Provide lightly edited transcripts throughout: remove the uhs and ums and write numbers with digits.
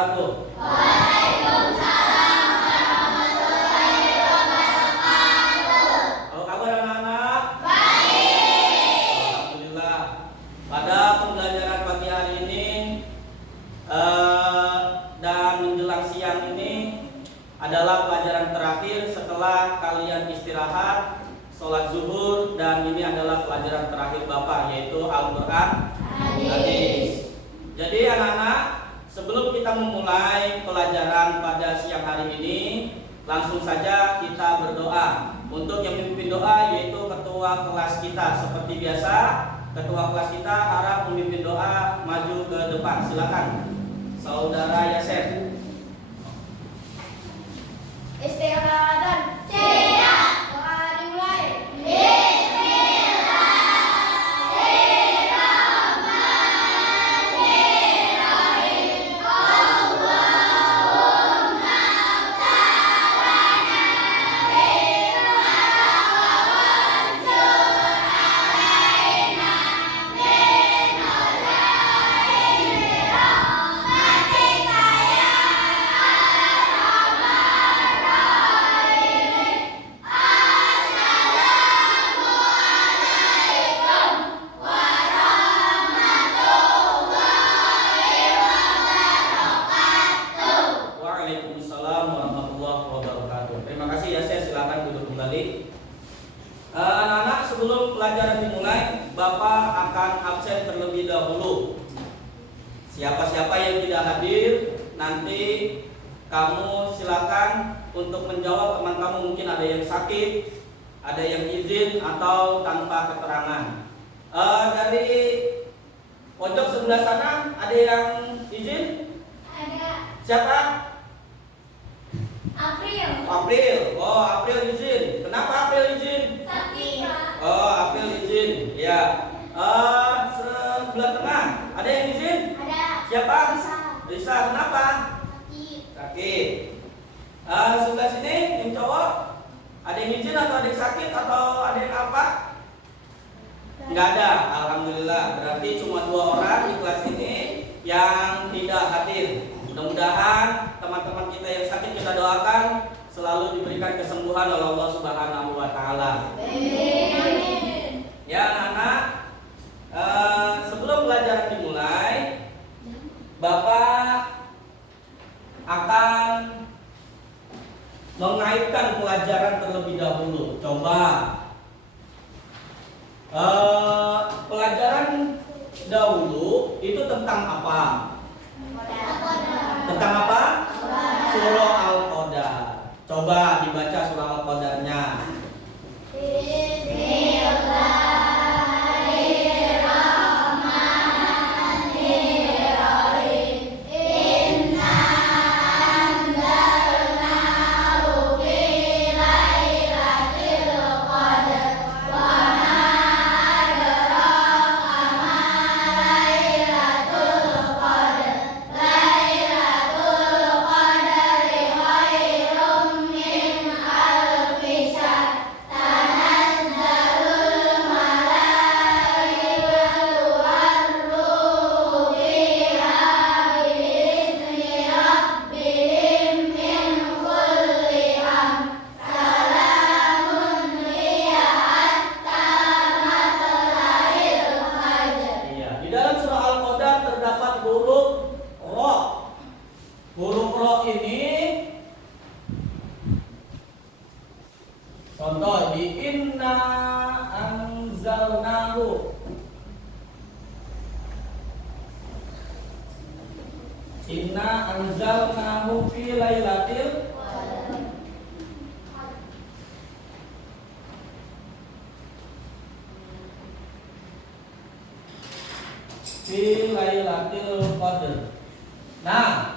wabarakatuh. Waalaikumsalam warahmatullahi wabarakatuh. Apa kabar anak-anak? Baik. Alhamdulillah. Pada pembelajaran pagi hari ini dan menjelang siang ini adalah pelajaran terakhir setelah kalian istirahat, sholat zuhur, dan ini adalah pelajaran terakhir Bapak, yaitu Al-Quran Hadis. Jadi anak-anak, sebelum kita memulai pelajaran pada siang hari ini, langsung saja kita berdoa. Untuk yang memimpin doa yaitu ketua kelas kita. Seperti biasa, ketua kelas kita harap memimpin doa maju ke depan. Silakan, Saudara Yaser. Istighfar. Siap. Doa dimulai. Bismillahirrahmanirrahim. Allahumma aftarana bimata wansur alaina min khairin rahmatika ya arhamar rahimin. Assalamualaikum warahmatullahi wabarakatuh. Waalaikumsalam warahmatullahi wabarakatuh. Terima kasih ya, saya silakan duduk kembali. Anak-anak, sebelum pelajaran dimulai, Bapak akan absen terlebih dahulu. Siapa-siapa yang tidak hadir, nanti kamu silakan untuk menjawab. Teman kamu mungkin ada yang sakit, ada yang izin atau tanpa keterangan. Dari pojok sebelah sana ada yang izin? Ada Siapa? April. April. Oh, April izin. Kenapa April izin? Sakit. Oh, April izin. Ya. Sebelah tengah ada yang izin? Ada Siapa? Bisa. Risa. Kenapa? Sakit. Sakit. Sebelah sini yang cowok ada yang izin atau ada yang sakit atau ada yang apa? Nggak ada. Alhamdulillah. Berarti cuma 2 orang di kelas ini yang tidak hadir. Mudah-mudahan teman-teman kita yang sakit kita doakan selalu diberikan kesembuhan oleh Allah Subhanahu wa taala. Amin. Ya anak-anak, sebelum pelajaran dimulai, Bapak akan mengaitkan pelajaran terlebih dahulu. Coba pelajaran dahulu itu tentang apa? Tentang apa? Surah Al-Qadar. Coba dibaca surah Al-Qadarnya. Bismillahirrahmanirrahim. Inna anzalnahu fi lailatul qadar. Wa ma adraka ma lailatul qadar. Lailatul qadari khairum min alfi syahr. Tanazzalul malaikatu war-ruhu fiha bi'izni rabbihim min kulli amr. Salamun hiya hatta matla'il fajr. Iya, di dalam surah Al-Qadar terdapat huruf ro. Huruf ro ini contoh di inna anzalnahu. Inna anzalnahu fi lailatil qadar. Nah,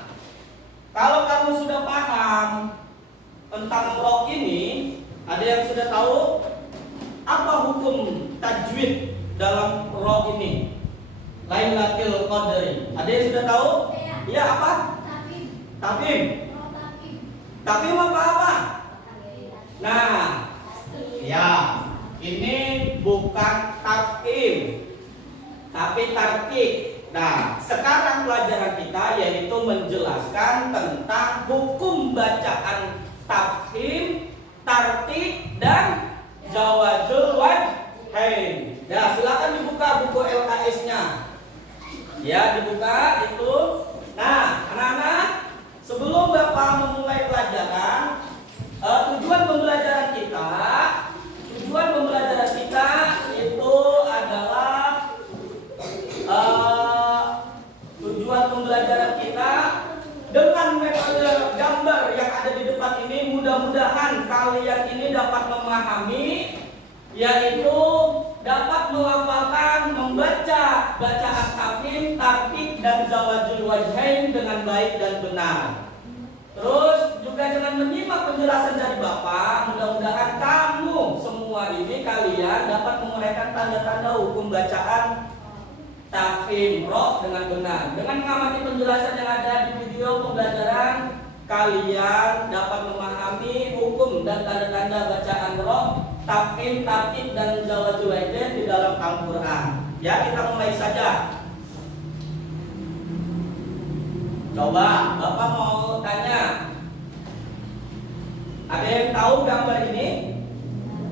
kalau kamu sudah paham tentang roh ini, ada yang sudah tahu apa hukum tajwid dalam roh ini? Lailatul Qadri. Ada yang sudah tahu? Iya. Iya, apa? Tafim. Tafim. Tafim. Tafim apa? Nah, ya, ini bukan tafim, tapi tarkik. Nah, sekarang pelajaran kita yaitu menjelaskan tentang hukum bacaan tafhim, tartib, dan zawajul wajhain. Ya, silakan dibuka buku LKS-nya. Ya, dibuka itu. Nah, anak-anak, sebelum Bapak memulai pelajaran, tujuan pembelajaran kita itu adalah tujuan pembelajaran kita dengan metode gambar yang ada di depan ini, mudah-mudahan kalian ini dapat memahami, yaitu dapat melafalkan, membaca bacaan tafhim, tartib, dan zawajul wajhain dengan baik dan benar. Terus juga dengan menyimak penjelasan dari Bapak, mudah-mudahan kamu semua ini kalian dapat menguraikan tanda-tanda hukum bacaan tafhim roh dengan benar. Dengan mengamati penjelasan yang ada di video pembelajaran, kalian dapat memahami hukum dan tanda-tanda bacaan roh, tafhim, tartib, dan zawajul wajhain di dalam Al-Quran. Ya, kita mulai saja. Coba Bapak mau tanya, ada yang tahu gambar ini?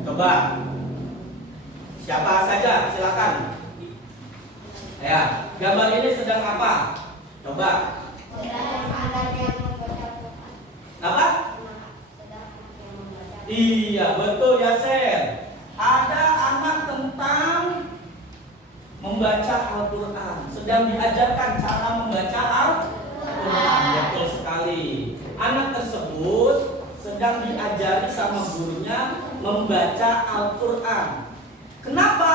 Coba siapa saja, silakan. Ya, gambar ini sedang apa? Coba. Apa? Iya, betul ya, Sen. Ada anak tentang membaca Al-Quran, sedang diajarkan cara membaca Al-Quran. Betul sekali. Anak tersebut sedang diajari sama gurunya membaca Al-Quran. Kenapa?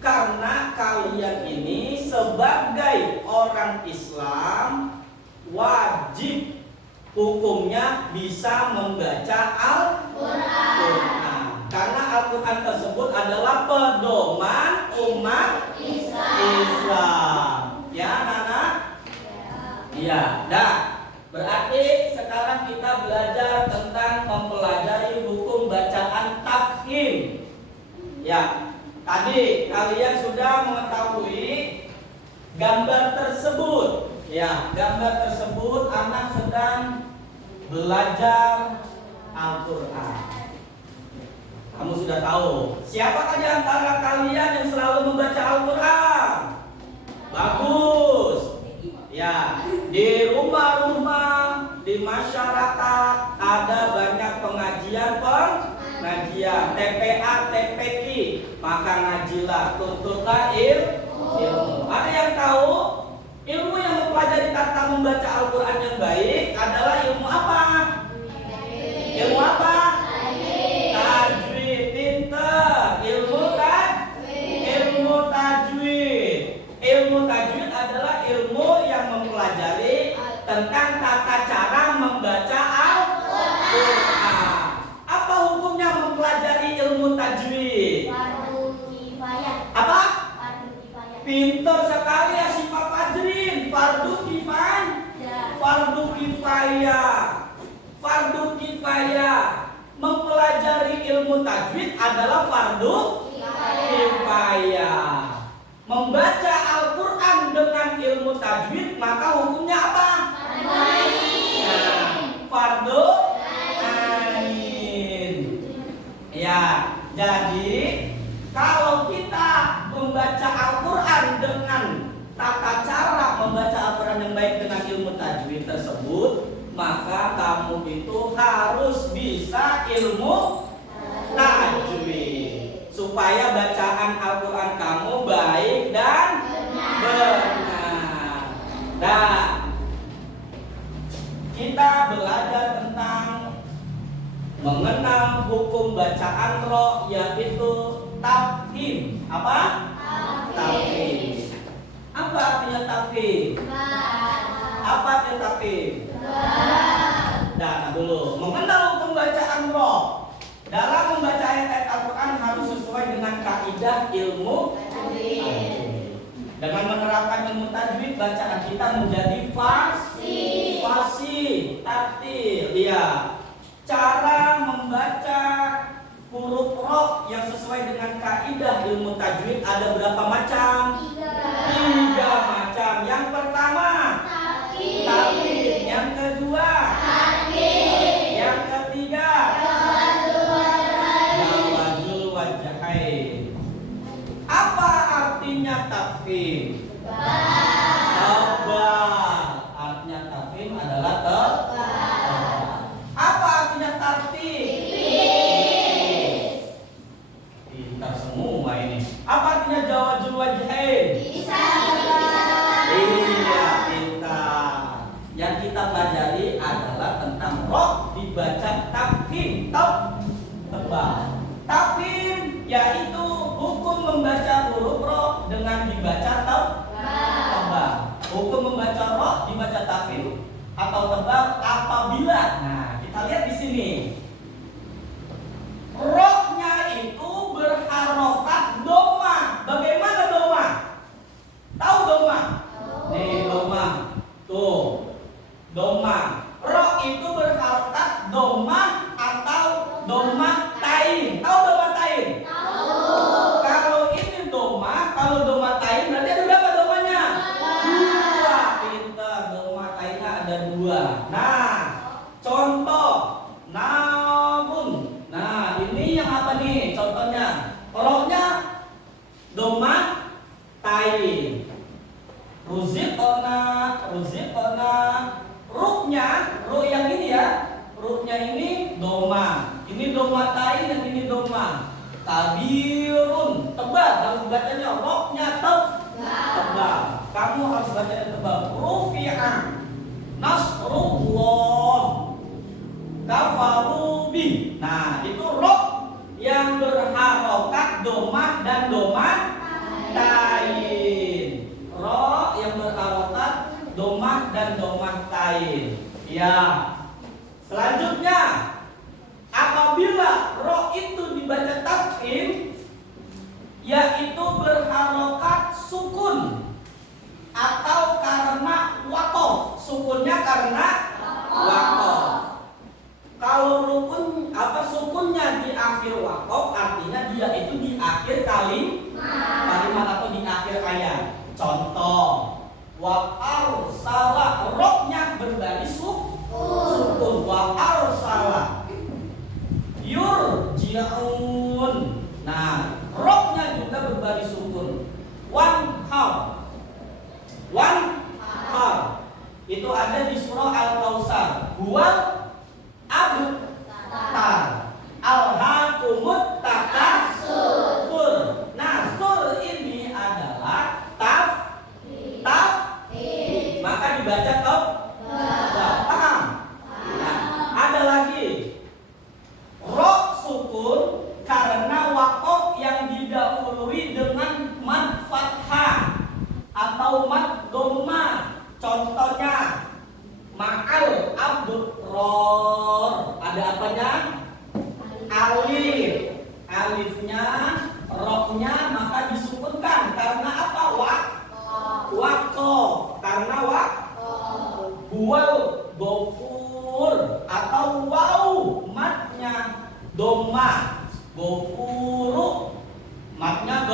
Karena kalian ini sebagai orang Islam wajib hukumnya bisa membaca Al-Quran. Karena Al-Quran tersebut adalah pedoman umat Islam. Ya, anak-anak? Iya. Nah, berarti sekarang kita belajar tentang mempelajari hukum bacaan tafhim. Ya, tadi kalian sudah mengetahui gambar tersebut. Ya, gambar tersebut anak sedang belajar Al-Quran. Kamu sudah tahu siapakah di antara kalian yang selalu membaca Al-Quran? Bagus. Ya, di rumah-rumah, di masyarakat ada banyak pengajian, TPA, TPQ. Maka ngajilah, tuntutlah ilmu. Ada yang tahu ilmu yang mempelajari tata membaca Al-Quran yang baik adalah ilmu apa? Ilmu apa? Tajwid. Pinter. Ilmu tajwid. Ilmu tajwid adalah ilmu yang mempelajari tentang tata cara membaca Al-Quran. Apa hukumnya mempelajari ilmu tajwid? Apa? Pinter sekali ya si Pak Fajrin. Fardu kifayah. Mempelajari ilmu tajwid adalah fardu kifayah. Membaca Al-Quran dengan ilmu tajwid maka hukumnya apa? Fardu ain. Ya, jadi kalau kita membaca Al-Quran dengan tata cara membaca Al-Quran yang baik dengan ilmu tajwid tersebut, maka kamu itu harus bisa ilmu tajwid supaya bacaan Al-Quran kamu baik dan benar. Nah, kita belajar tentang mengenal hukum bacaan roh, yaitu tafhim. Apa? Tafhim. Apa artinya tafhim? Apa artinya tafhim? Nah, dulu mengenal hukum bacaan roh. Dalam membaca ayat-ayat Al-Quran harus sesuai dengan kaidah ilmu tajwid. Dengan menerapkan ilmu tajwid, bacaan kita menjadi fasih, tartil. Iya. Cara membaca huruf roh yang sesuai dengan kaidah ilmu tajwid ada berapa macam? Tiga macam. Yang pertama tafkhim, yang kedua yang ketiga jawazul wajhain. Apa artinya tafkhim? Tebal. Artinya tafkhim adalah tebal. Apa artinya tartib? Pintar semua ini. Apa artinya jawazul wajhain? Iya, pintar. Yang kita pelajari adalah tentang roh dibaca tafkhim, tebal. Tafkhim yaitu hukum membaca huruf roh dengan dibaca tebal. Hukum membaca roh dibaca tafkhim atau tebal apabila, nah kita lihat di sini, rohnya itu berharokat doma. Bagaimana doma? Tahu doma? Nih doma, tuh doma. Roh itu berharokat doma atau doma tain. Tahu doma tain? Kalau ini doma, kalau doma tain berarti ada berapa domanya? Dua. Pintar, doma tainnya ada dua. Nah, contoh namun. Nah, ini yang apa nih contohnya? Rohnya doma tain. Ruziqona, ruhnya, ruh yang ini ya, ruhnya ini doma, ini doma tain, yang ini doma. Kabirun, tebal, harus bacanya rohnya tebal. Kamu harus bacanya tebal. Rufi'a, nasrullah, kafarubi. Nah, itu roh yang berharokat doma dan doma tain. Roh yang berharokat doma dan doma tain. Ya. Selanjutnya, apabila roh itu dibaca tafkhim, yaitu berharokat sukun atau karena waqaf. Sukunnya karena waqaf. Kalau rukun sukunnya di akhir waqaf, artinya dia itu di akhir kalimat atau di akhir ayat. Contoh, wa arsala, rohnya berbaris sukun. Wa arsala yurji'un. Nah, rohnya juga berbaris sukun. Wanhar itu ada di surah Al-Kautsar. Huwal abtar alhaakumut takatsur. Nah, sur ini adalah tafkhim. Maka dibaca paham? Nah, ada lagi roh sukun karena waqaf yang didahului dengan mad fathah atau mad dhamma. Contohnya ma'al abdur. Ada apanya? Alif. Alifnya, rohnya maka disukunkan karena apa? Waqaf. Karena huwal ghafur atau waw matnya doma. Ghafuru matnya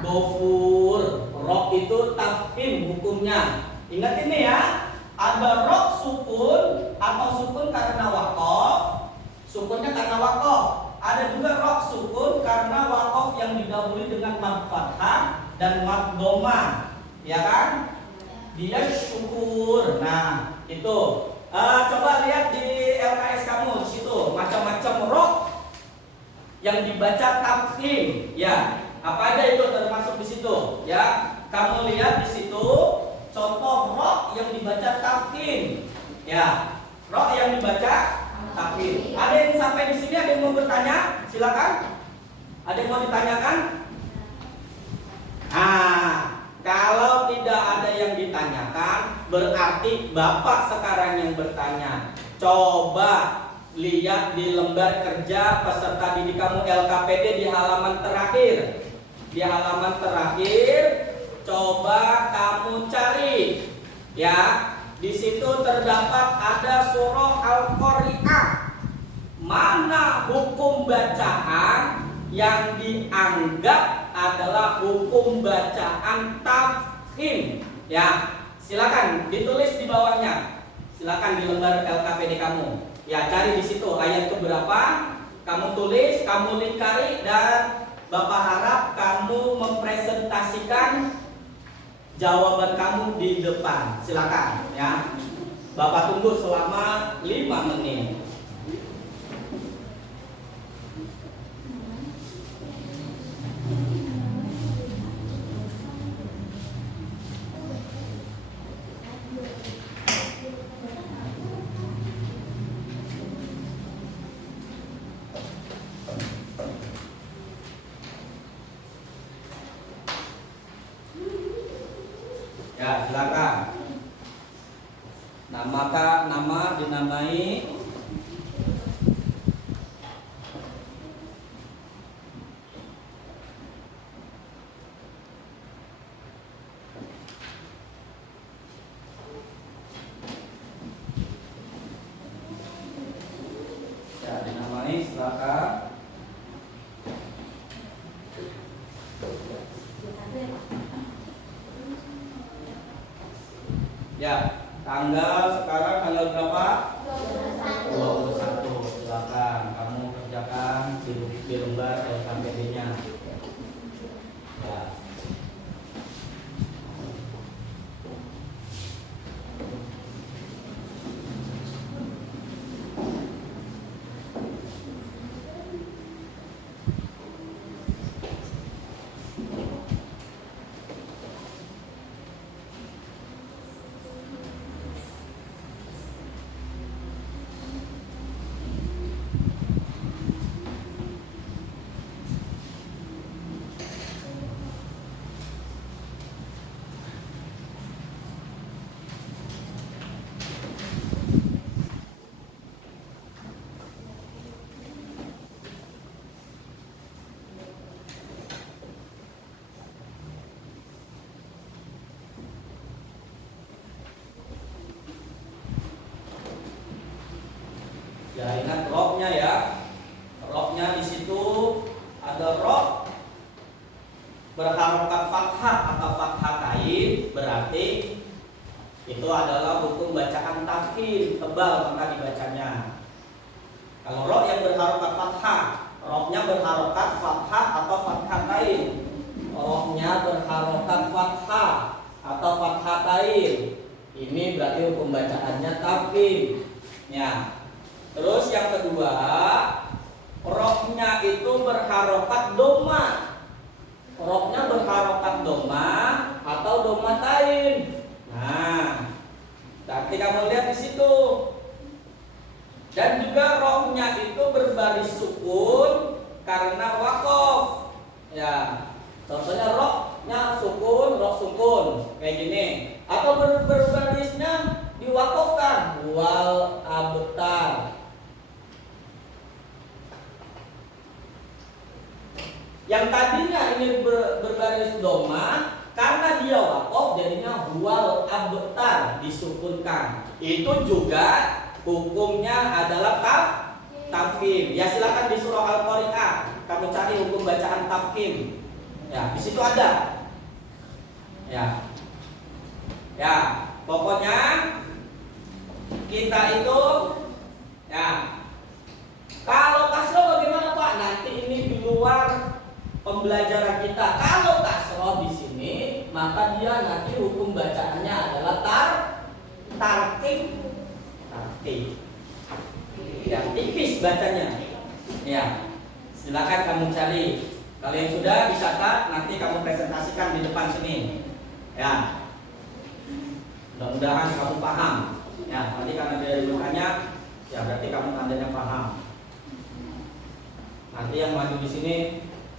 ghafur. Roh itu tafkhim hukumnya. Ingat ini ya. Ada roh sukun atau sukun karena waqaf. Sukunnya karena waqaf. Ada juga roh sukun karena waqaf yang didahului dengan mad fathah dan mad dhamma. Ya kan? Dia syukur. Nah, itu. Coba lihat di LKS kamu di situ macam-macam roh yang dibaca tafkhim. Ya, apa aja itu termasuk di situ? Ya, kamu lihat di situ contoh roh yang dibaca tafkhim. Ya, roh yang dibaca tafkhim. Ada yang sampai di sini, ada yang mau bertanya? Silakan. Ada yang mau ditanyakan? Kalau tidak ada yang ditanyakan, berarti Bapak sekarang yang bertanya. Coba lihat di lembar kerja peserta didik kamu LKPD di halaman terakhir. Di halaman terakhir, coba kamu cari. Ya, di situ terdapat ada surah Al-Qari'ah. Mana hukum bacaan yang dianggap adalah hukum bacaan tafkhim. Ya, silakan ditulis di bawahnya. Silakan di lembar LKPD kamu. Ya, cari di situ ayat ke berapa, kamu tulis, kamu lingkari, dan Bapak harap kamu mempresentasikan jawaban kamu di depan. Silakan ya. Bapak tunggu selama 5 menit. Ya, silakan. Nama dinamai. Ya, dinamai, silakan. Ya, sekarang tanggal berapa? 21. Silakan kamu kerjakan di lembar LKPD-nya. Ya. Ya, ingat roknya ya. Roknya di situ ada rok berharokat fathah atau fathatain, berarti itu adalah hukum bacaan tafkhim, tebal maka dibacanya. Kalau rok yang berharokat fathah, roknya berharokat fathah atau fathatain. Roknya berharokat fathah atau fathatain. Ini berarti hukum bacaannya tafkhim. Ya. Terus yang kedua, roknya itu berharokat doma. Roknya berharokat doma atau domatain. Nah, nanti kamu lihat di situ. Dan juga roknya itu berbaris sukun karena wakof. Ya, contohnya roknya sukun, rok sukun kayak gini. Atau berbarisnya diwakofkan wal abtar. Yang tadinya ini berbaris doma, karena dia wakof jadinya wal abtar, disukunkan. Itu juga hukumnya adalah tafkhim. Ya, silakan di surah Al-Qari'ah kamu cari hukum bacaan tafkhim. Ya, di situ ada. Ya. Ya, pokoknya kita itu ya, kalau kasroh bagaimana Pak? Nanti ini di luar pembelajaran kita. Kalau kasroh di sini, maka dia nanti hukum bacaannya adalah tarkib. Ya, tipis bacanya. Ya, silakan kamu cari. Kalau yang sudah dicatat, nanti kamu presentasikan di depan sini. Ya, mudah-mudahan kamu paham. Ya, nanti karena dia bertanya, ya berarti kamu tandanya paham. Nanti yang maju di sini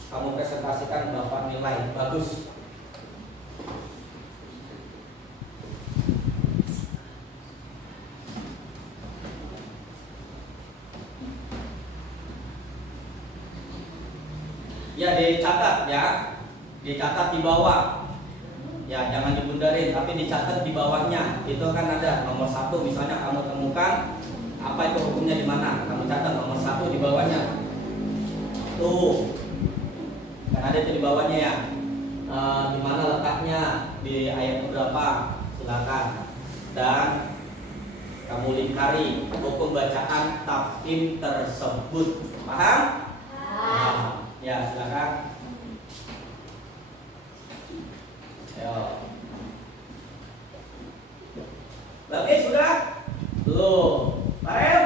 kamu presentasikan dapat nilai bagus. Ya, dicatat ya, dicatat di bawah. Ya, jangan dibundarin, tapi dicatat di bawahnya. Itu kan ada nomor 1, misalnya kamu temukan apa itu hukumnya di mana, kamu catat nomor 1 di bawahnya. Tuh, Kan ada di bawahnya ya. Di mana letaknya, di ayat berapa? Silakan. Dan kamu lingkari hukum bacaan tafhim tersebut. Paham? Paham. Ya, silakan. Ayo. Lagi sudah? Belum. Farel?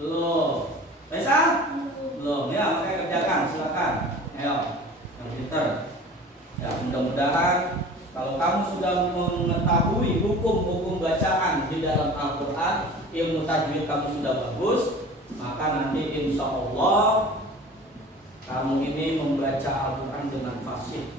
Belum. Faisal? Belum. Ya, makanya kerjakan. Silakan. Ayo. Yang pintar. Ya, mudah-mudahan kalau kamu sudah mengetahui hukum-hukum bacaan di dalam Al-Quran, ilmu tajwid kamu sudah bagus, maka nanti insya Allah kamu ini membaca Al-Quran dengan fasih.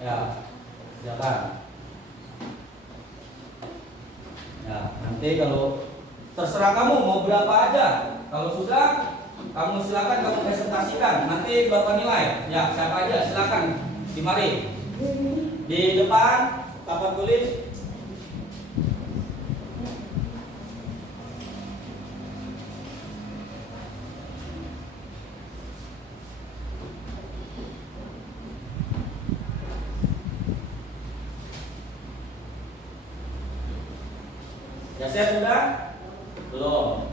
Ya, silakan. Ya, nanti kalau terserah kamu mau berapa aja. Kalau sudah, kamu silakan kamu presentasikan. Nanti bapak nilai. Ya, siapa aja silakan. Dimari. Di depan, bapak tulis. Ya, saya sudah? Belum.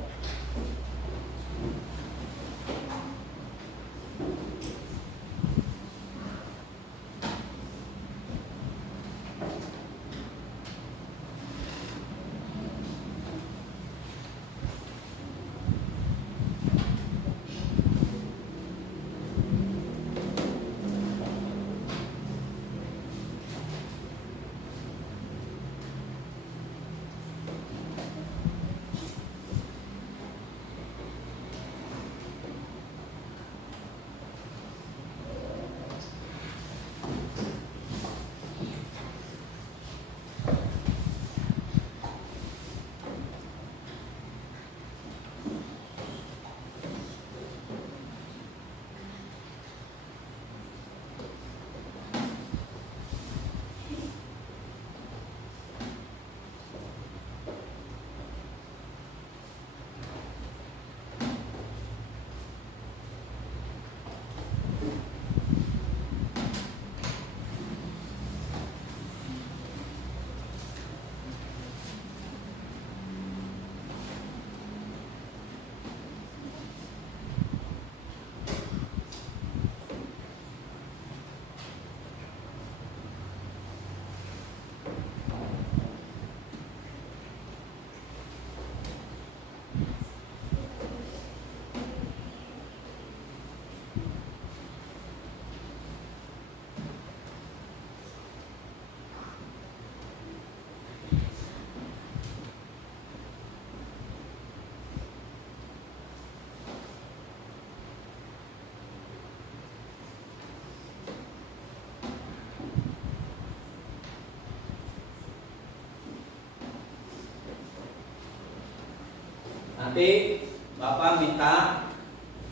Nanti Bapak minta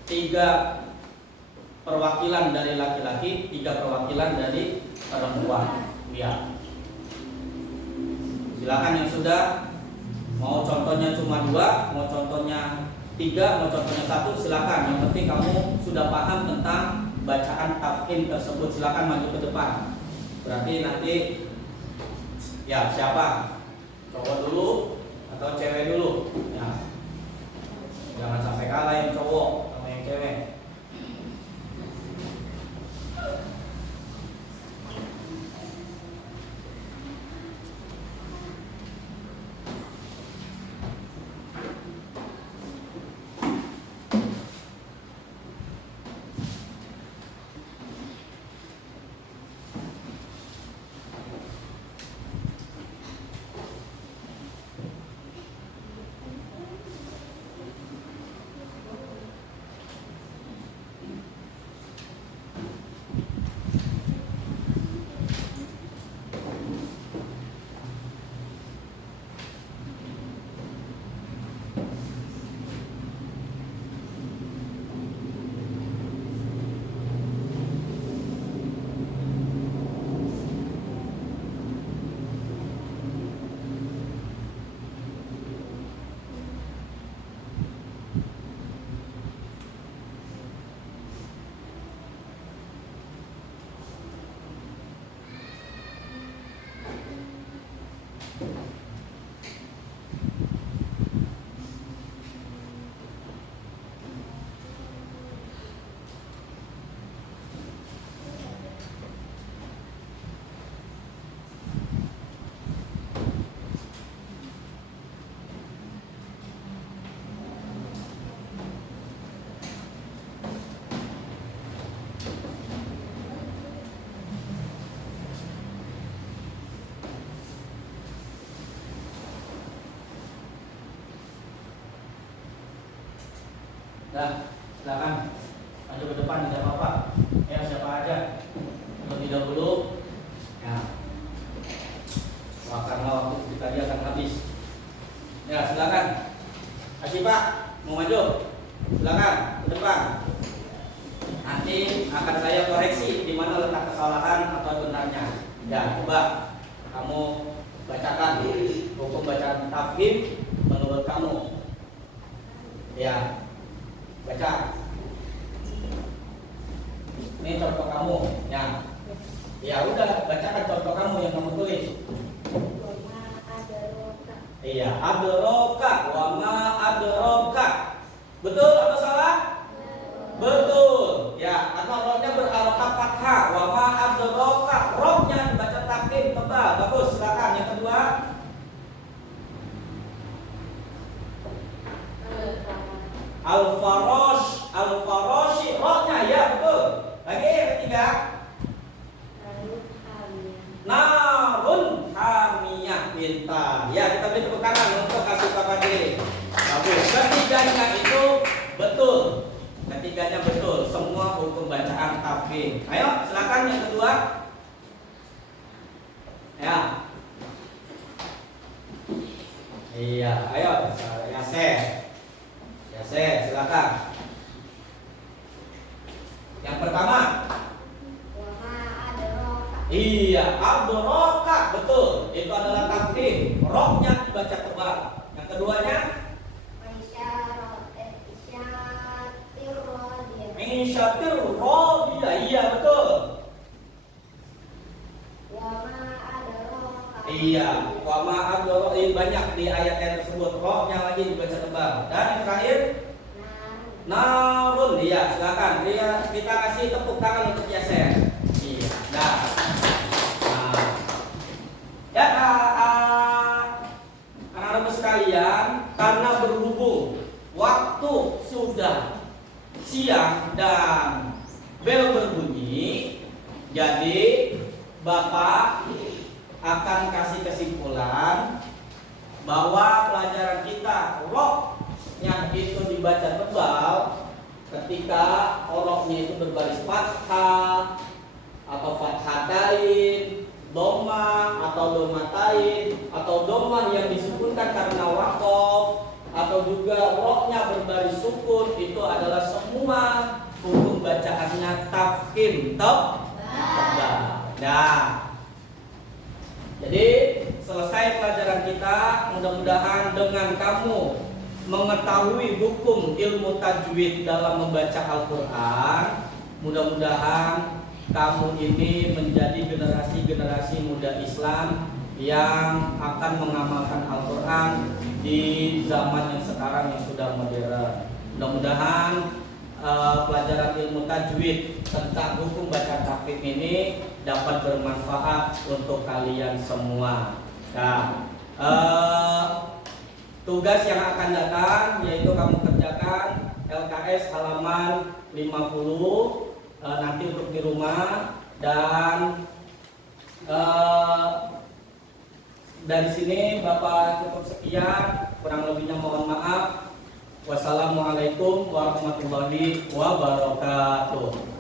3 perwakilan dari laki-laki, 3 perwakilan dari perempuan. Ya. Silakan yang sudah. Mau contohnya cuma 2, mau contohnya 3, mau contohnya 1, silakan. Yang penting kamu sudah paham tentang bacaan tafhim tersebut. Silakan maju ke depan. Berarti nanti ya siapa? Cowok dulu atau cewek dulu? Ya. Jangan sampai kalah yang cowok sama yang cewek. Nah, silakan maju ke depan, tidak apa-apa. Ya, siapa aja. Terlebih dahulu, ya, karena waktu kita dia akan habis. Ya, silakan. Kasih Pak, mau maju? Silakan ke depan. Nanti akan saya koreksi di mana letak kesalahan atau benarnya. Ya, coba kamu bacakan hukum bacaan tafhim menurut kamu. Ya. Baca. Ini contoh kamu, ya. Ya udah, bacakan contoh kamu yang kamu tulis. Iya, adroka, wama adroka. Betul atau salah? Betul. Ya, karena rohnya berharokat fathah. Wama adroka, rohnya dibaca takin tebal. Bagus. Silakan yang kedua. Al-faroshi, rohnya ya betul. Lagi yang ketiga. Narun hamiyah, pintar. Ya, kita beri tepuk tangan untuk kasih Papa D. Bagus. Ketiganya itu betul. Ketiganya betul. Semua hukum bacaan tafhim. Ayo, silakan yang kedua. Ya. Iya, ayo. Yasir, silakan. Yang pertama. Iya, adroka, betul. Itu adalah tafhim. Rohnya dibaca tebal. Yang keduanya? Insyatir rodiyah. Iya, betul. Iya, wama adroka. Banyak di ayat yang tersebut. Rohnya lagi dibaca tebal. Dan yang terakhir? Narun. Iya, silakan. Kita kasih tepuk tangan untuk Yasir. Iya, dah. Ya, anak-anak sekalian, karena berhubung waktu sudah siang dan bel berbunyi, jadi Bapak akan kasih kesimpulan bahwa pelajaran kita rohnya itu dibaca tebal ketika rohnya itu berbaris fathah atau fathatain, doma atau domatain, atau doma yang disukunkan karena waqaf, atau juga rohnya berbaris sukun. Itu adalah semua hukum bacaannya tafhim tebal. Nah, jadi selesai pelajaran kita. Mudah-mudahan dengan kamu mengetahui hukum ilmu tajwid dalam membaca Al-Quran, mudah-mudahan kamu ini menjadi generasi-generasi muda Islam yang akan mengamalkan Al-Quran di zaman yang sekarang yang sudah modern. Mudah-mudahan pelajaran ilmu tajwid tentang hukum baca tafhim ini dapat bermanfaat untuk kalian semua. Nah, tugas yang akan datang yaitu kamu kerjakan LKS halaman 50 nanti untuk di rumah, dan dari sini Bapak cukup sekian, kurang lebihnya mohon maaf. Wassalamualaikum warahmatullahi wabarakatuh.